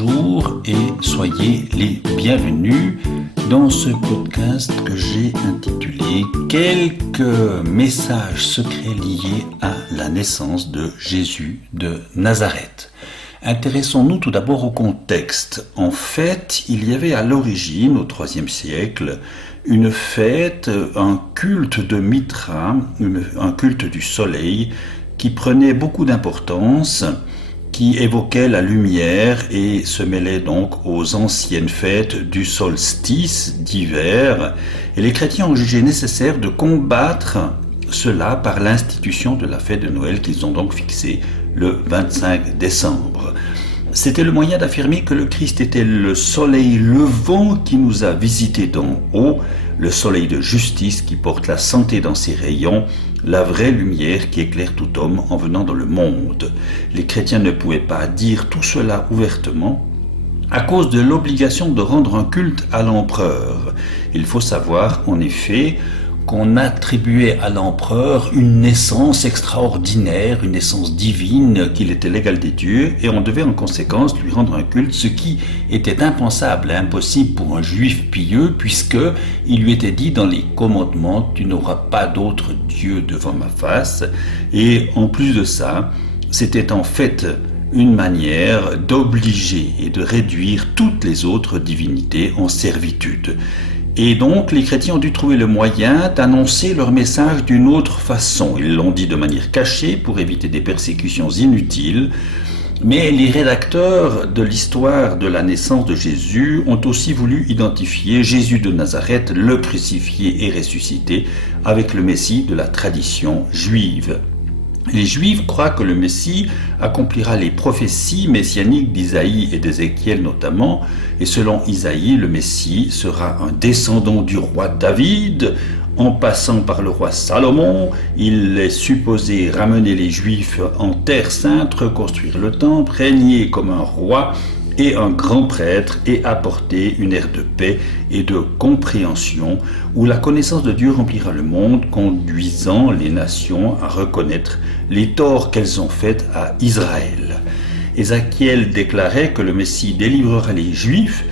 Bonjour et soyez les bienvenus dans ce podcast que j'ai intitulé « Quelques messages secrets liés à la naissance de Jésus de Nazareth ». Intéressons-nous tout d'abord au contexte. En fait, il y avait à l'origine, au IIIe siècle, une fête, un culte de Mithra, un culte du soleil, qui prenait beaucoup d'importance, qui évoquait la lumière et se mêlait donc aux anciennes fêtes du solstice d'hiver. Et les chrétiens ont jugé nécessaire de combattre cela par l'institution de la fête de Noël qu'ils ont donc fixée le 25 décembre. C'était le moyen d'affirmer que le Christ était le soleil levant qui nous a visités d'en haut, le soleil de justice qui porte la santé dans ses rayons, la vraie lumière qui éclaire tout homme en venant dans le monde. Les chrétiens ne pouvaient pas dire tout cela ouvertement à cause de l'obligation de rendre un culte à l'empereur. Il faut savoir en effet qu'on attribuait à l'empereur une naissance extraordinaire, une naissance divine, qu'il était l'égal des dieux, et on devait en conséquence lui rendre un culte, ce qui était impensable et impossible pour un juif pieux, puisque il lui était dit dans les commandements « Tu n'auras pas d'autre Dieu devant ma face ». Et en plus de ça, c'était en fait une manière d'obliger et de réduire toutes les autres divinités en servitude. Et donc, les chrétiens ont dû trouver le moyen d'annoncer leur message d'une autre façon. Ils l'ont dit de manière cachée pour éviter des persécutions inutiles. Mais les rédacteurs de l'histoire de la naissance de Jésus ont aussi voulu identifier Jésus de Nazareth, le crucifié et ressuscité, avec le Messie de la tradition juive. Les Juifs croient que le Messie accomplira les prophéties messianiques d'Isaïe et d'Ézéchiel notamment, et selon Isaïe, le Messie sera un descendant du roi David. En passant par le roi Salomon, il est supposé ramener les Juifs en terre sainte, reconstruire le temple, régner comme un roi et un grand prêtre et apporter une ère de paix et de compréhension où la connaissance de Dieu remplira le monde, conduisant les nations à reconnaître les torts qu'elles ont faits à Israël. Ézéchiel déclarait que le Messie délivrera les Juifs.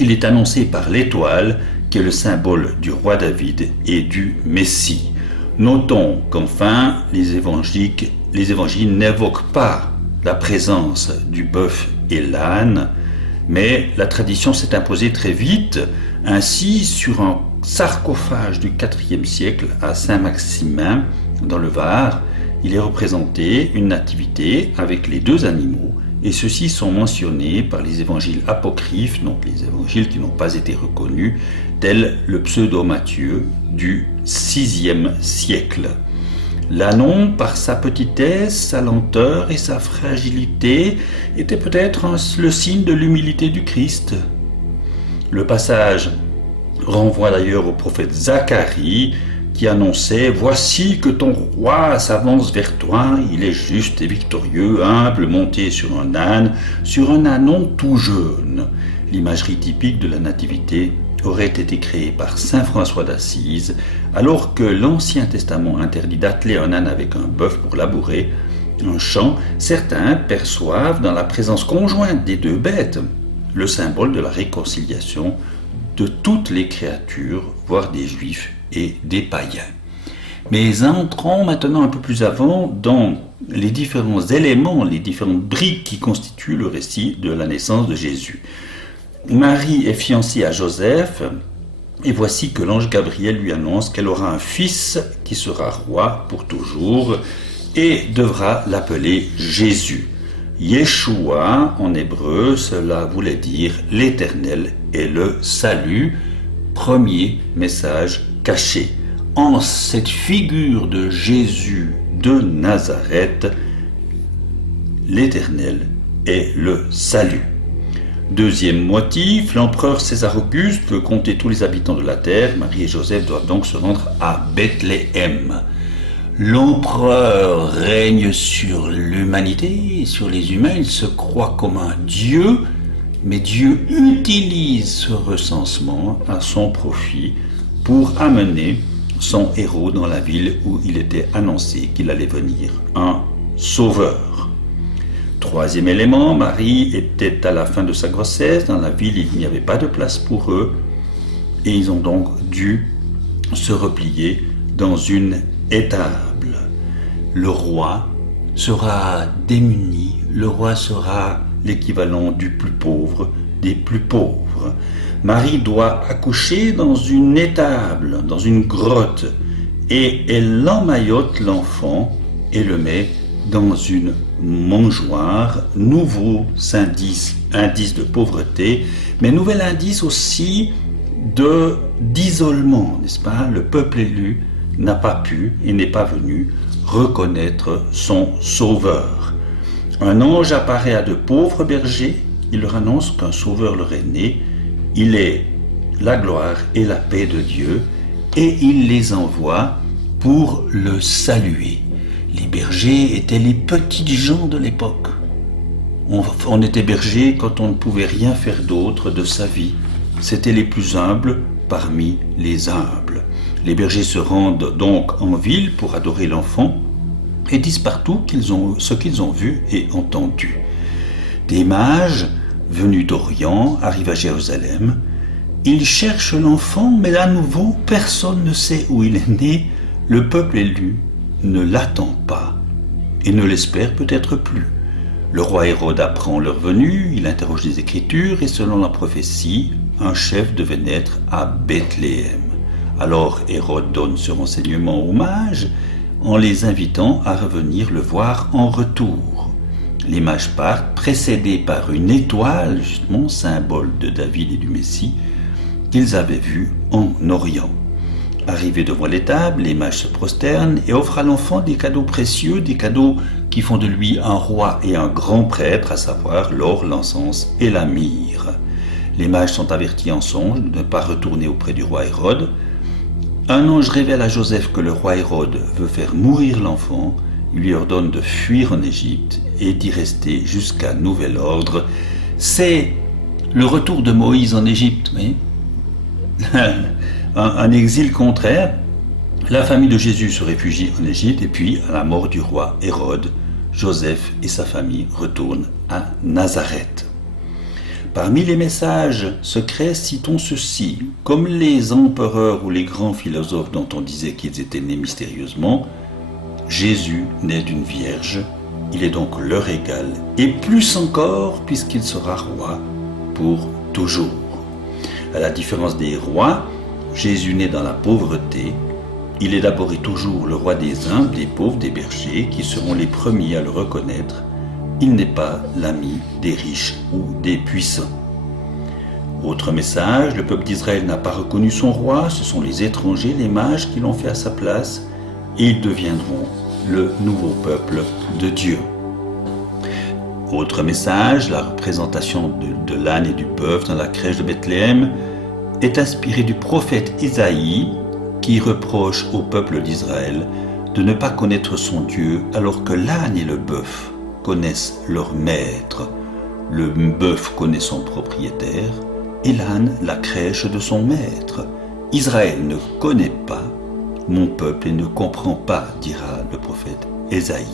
Il est annoncé par l'étoile qui est le symbole du roi David et du Messie. Notons qu'enfin, les évangiles n'évoquent pas la présence du bœuf et l'âne, mais la tradition s'est imposée très vite. Ainsi, sur un sarcophage du IVe siècle à Saint-Maximin, dans le Var, il est représenté une nativité avec les deux animaux, et ceux-ci sont mentionnés par les évangiles apocryphes, donc les évangiles qui n'ont pas été reconnus, tels le pseudo-Matthieu du VIe siècle. L'ânon, par sa petitesse, sa lenteur et sa fragilité, était peut-être le signe de l'humilité du Christ. Le passage renvoie d'ailleurs au prophète Zacharie qui annonçait « Voici que ton roi s'avance vers toi, il est juste et victorieux, humble, monté sur un ânon tout jeune ». L'imagerie typique de la nativité aurait été créée par saint François d'Assise, alors que l'Ancien Testament interdit d'atteler un âne avec un bœuf pour labourer un champ. Certains perçoivent dans la présence conjointe des deux bêtes le symbole de la réconciliation de toutes les créatures, voire des juifs et des païens. Mais entrons maintenant un peu plus avant dans les différents éléments, les différentes briques qui constituent le récit de la naissance de Jésus. Marie est fiancée à Joseph, et voici que l'ange Gabriel lui annonce qu'elle aura un fils qui sera roi pour toujours et devra l'appeler Jésus. Yeshua, en hébreu, cela voulait dire l'Éternel et le salut, premier message caché. En cette figure de Jésus de Nazareth, l'Éternel est le salut. Deuxième motif, l'empereur César Auguste veut compter tous les habitants de la terre. Marie et Joseph doivent donc se rendre à Bethléem. L'empereur règne sur l'humanité, sur les humains, il se croit comme un dieu, mais Dieu utilise ce recensement à son profit pour amener son héros dans la ville où il était annoncé qu'il allait venir un sauveur. Troisième élément, Marie était à la fin de sa grossesse. Dans la ville, il n'y avait pas de place pour eux. Et ils ont donc dû se replier dans une étable. Le roi sera démuni. Le roi sera l'équivalent du plus pauvre des plus pauvres. Marie doit accoucher dans une étable, dans une grotte. Et elle emmaillote l'enfant et le met dans une mangeoire. Nouveau indice de pauvreté, mais nouvel indice aussi d'isolement, n'est-ce pas? Le peuple élu n'a pas pu et n'est pas venu reconnaître son sauveur. Un ange apparaît à de pauvres bergers, il leur annonce qu'un sauveur leur est né, il est la gloire et la paix de Dieu, et il les envoie pour le saluer. Les bergers étaient les petites gens de l'époque. On était berger quand on ne pouvait rien faire d'autre de sa vie. C'étaient les plus humbles parmi les humbles. Les bergers se rendent donc en ville pour adorer l'enfant et disent partout ce qu'ils ont vu et entendu. Des mages venus d'Orient arrivent à Jérusalem. Ils cherchent l'enfant, mais à nouveau, personne ne sait où il est né. Le peuple élu ne l'attend pas et ne l'espère peut-être plus. Le roi Hérode apprend leur venue, il interroge les Écritures et selon la prophétie, un chef devait naître à Bethléem. Alors Hérode donne ce renseignement aux mages en les invitant à revenir le voir en retour. Les mages partent précédés par une étoile, justement symbole de David et du Messie, qu'ils avaient vu en Orient. Arrivés devant l'étable, les mages se prosternent et offrent à l'enfant des cadeaux précieux, des cadeaux qui font de lui un roi et un grand prêtre, à savoir l'or, l'encens et la myrrhe. Les mages sont avertis en songe de ne pas retourner auprès du roi Hérode. Un ange révèle à Joseph que le roi Hérode veut faire mourir l'enfant. Il lui ordonne de fuir en Égypte et d'y rester jusqu'à nouvel ordre. C'est le retour de Moïse en Égypte, oui. Un exil contraire. La famille de Jésus se réfugie en Égypte et puis, à la mort du roi Hérode, Joseph et sa famille retournent à Nazareth. Parmi les messages secrets, citons ceci. Comme les empereurs ou les grands philosophes dont on disait qu'ils étaient nés mystérieusement, Jésus naît d'une vierge, il est donc leur égal, et plus encore puisqu'il sera roi pour toujours. À la différence des rois, Jésus naît dans la pauvreté. Il est d'abord et toujours le roi des humbles, des pauvres, des bergers, qui seront les premiers à le reconnaître. Il n'est pas l'ami des riches ou des puissants. Autre message, le peuple d'Israël n'a pas reconnu son roi, ce sont les étrangers, les mages qui l'ont fait à sa place, et ils deviendront le nouveau peuple de Dieu. Autre message, la représentation de l'âne et du bœuf dans la crèche de Bethléem est inspirée du prophète Isaïe qui reproche au peuple d'Israël de ne pas connaître son Dieu alors que l'âne et le bœuf connaissent leur maître. Le bœuf connaît son propriétaire et l'âne la crèche de son maître. Israël ne connaît pas mon peuple et ne comprend pas, dira le prophète Ésaïe.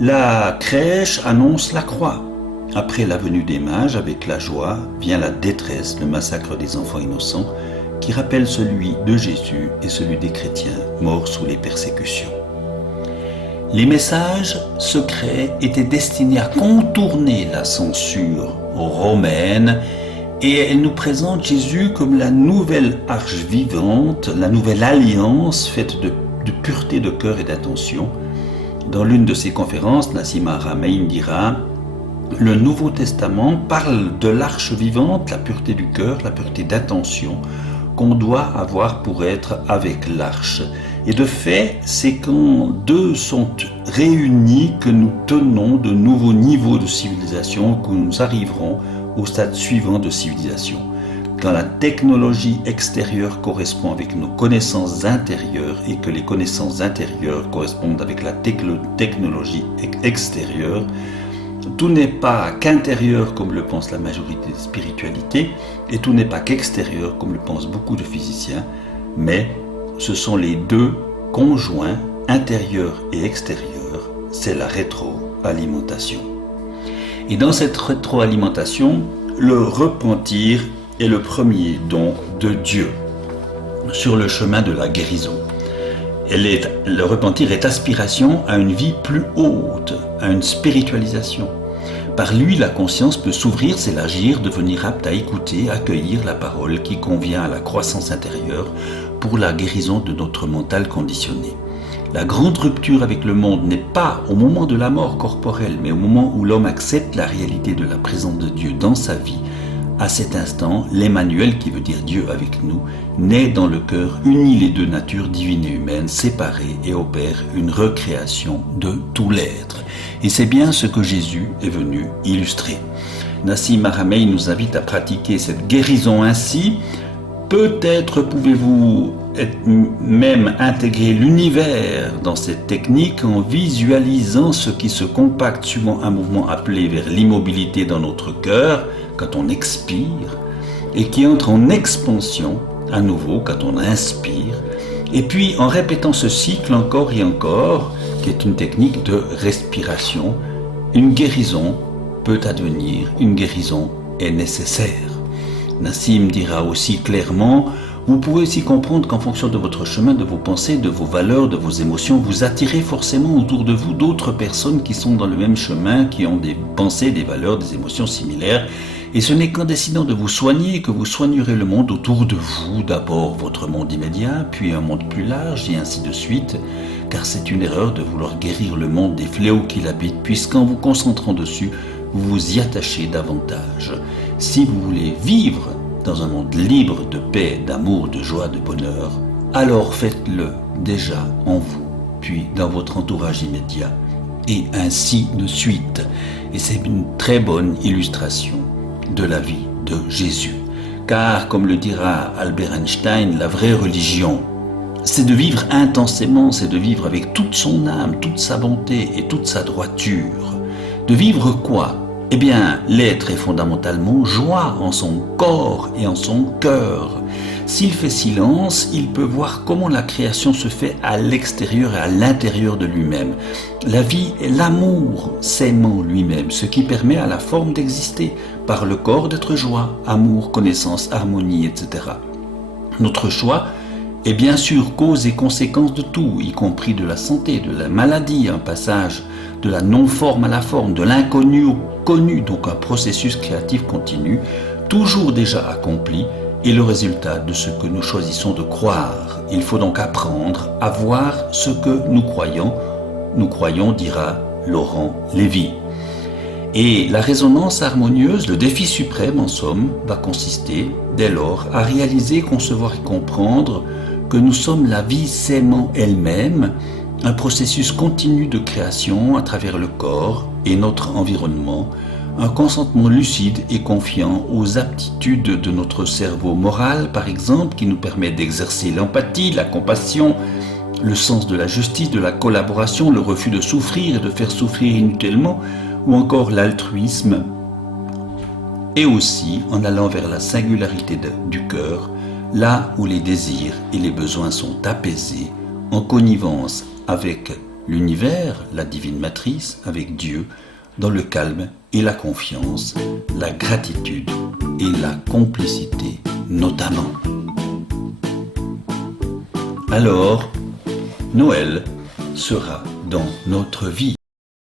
La crèche annonce la croix. Après la venue des mages, avec la joie, vient la détresse, le massacre des enfants innocents, qui rappelle celui de Jésus et celui des chrétiens morts sous les persécutions. Les messages secrets étaient destinés à contourner la censure romaine et elle nous présente Jésus comme la nouvelle arche vivante, la nouvelle alliance faite de pureté de cœur et d'attention. Dans l'une de ses conférences, Nassim Haramein dira « Le Nouveau Testament parle de l'arche vivante, la pureté du cœur, la pureté d'attention qu'on doit avoir pour être avec l'arche. Et de fait, c'est quand deux sont réunis que nous tenons de nouveaux niveaux de civilisation, que nous arriverons au stade suivant de civilisation. Quand la technologie extérieure correspond avec nos connaissances intérieures et que les connaissances intérieures correspondent avec la technologie extérieure, tout n'est pas qu'intérieur comme le pense la majorité des spiritualités et tout n'est pas qu'extérieur comme le pensent beaucoup de physiciens, mais ce sont les deux conjoints, intérieur et extérieur, c'est la rétroalimentation. Et dans cette rétroalimentation, le repentir est le don de Dieu sur le chemin de la guérison. Le repentir est aspiration à une vie plus haute, à une spiritualisation. Par lui, la conscience peut s'ouvrir, s'élargir, devenir apte à écouter, accueillir la parole qui convient à la croissance intérieure pour la guérison de notre mental conditionné. La grande rupture avec le monde n'est pas au moment de la mort corporelle, mais au moment où l'homme accepte la réalité de la présence de Dieu dans sa vie. À cet instant, l'Emmanuel, qui veut dire Dieu avec nous, naît dans le cœur, unit les deux natures divines et humaines, séparées, et opère une recréation de tout l'être. Et c'est bien ce que Jésus est venu illustrer. Nassim Haramein nous invite à pratiquer cette guérison ainsi. Peut-être pouvez-vous même intégrer l'univers dans cette technique en visualisant ce qui se compacte suivant un mouvement appelé vers l'immobilité dans notre cœur, quand on expire, et qui entre en expansion à nouveau quand on inspire, et puis en répétant ce cycle encore et encore, qui est une technique de respiration, une guérison peut advenir, une guérison est nécessaire. Nassim dira aussi clairement, vous pouvez aussi comprendre qu'en fonction de votre chemin, de vos pensées, de vos valeurs, de vos émotions, vous attirez forcément autour de vous d'autres personnes qui sont dans le même chemin, qui ont des pensées, des valeurs, des émotions similaires. Et ce n'est qu'en décidant de vous soigner que vous soignerez le monde autour de vous, d'abord votre monde immédiat, puis un monde plus large, et ainsi de suite, car c'est une erreur de vouloir guérir le monde des fléaux qui l'habitent, puisqu'en vous concentrant dessus, vous vous y attachez davantage. Si vous voulez vivre dans un monde libre de paix, d'amour, de joie, de bonheur, alors faites-le déjà en vous, puis dans votre entourage immédiat, et ainsi de suite. Et c'est une très bonne illustration de la vie de Jésus. Car, comme le dira Albert Einstein, la vraie religion, c'est de vivre intensément, c'est de vivre avec toute son âme, toute sa bonté et toute sa droiture. De vivre quoi ? Eh bien, l'être est fondamentalement joie en son corps et en son cœur. S'il fait silence, il peut voir comment la création se fait à l'extérieur et à l'intérieur de lui-même. La vie est l'amour s'aimant lui-même, ce qui permet à la forme d'exister, par le corps d'être joie, amour, connaissance, harmonie, etc. Notre choix est bien sûr cause et conséquence de tout, y compris de la santé, de la maladie, un passage de la non-forme à la forme, de l'inconnu au connu, donc un processus créatif continu, toujours déjà accompli, et le résultat de ce que nous choisissons de croire. Il faut donc apprendre à voir ce que nous croyons, dira Laurent Lévy. Et la résonance harmonieuse, le défi suprême en somme, va consister dès lors à réaliser, concevoir et comprendre que nous sommes la vie s'aimant elle-même, un processus continu de création à travers le corps et notre environnement, un consentement lucide et confiant aux aptitudes de notre cerveau moral, par exemple, qui nous permet d'exercer l'empathie, la compassion, le sens de la justice, de la collaboration, le refus de souffrir et de faire souffrir inutilement, ou encore l'altruisme, et aussi en allant vers la singularité du cœur, là où les désirs et les besoins sont apaisés, en connivence avec l'univers, la divine matrice, avec Dieu, dans le calme et la confiance, la gratitude et la complicité notamment. Alors, Noël sera dans notre vie.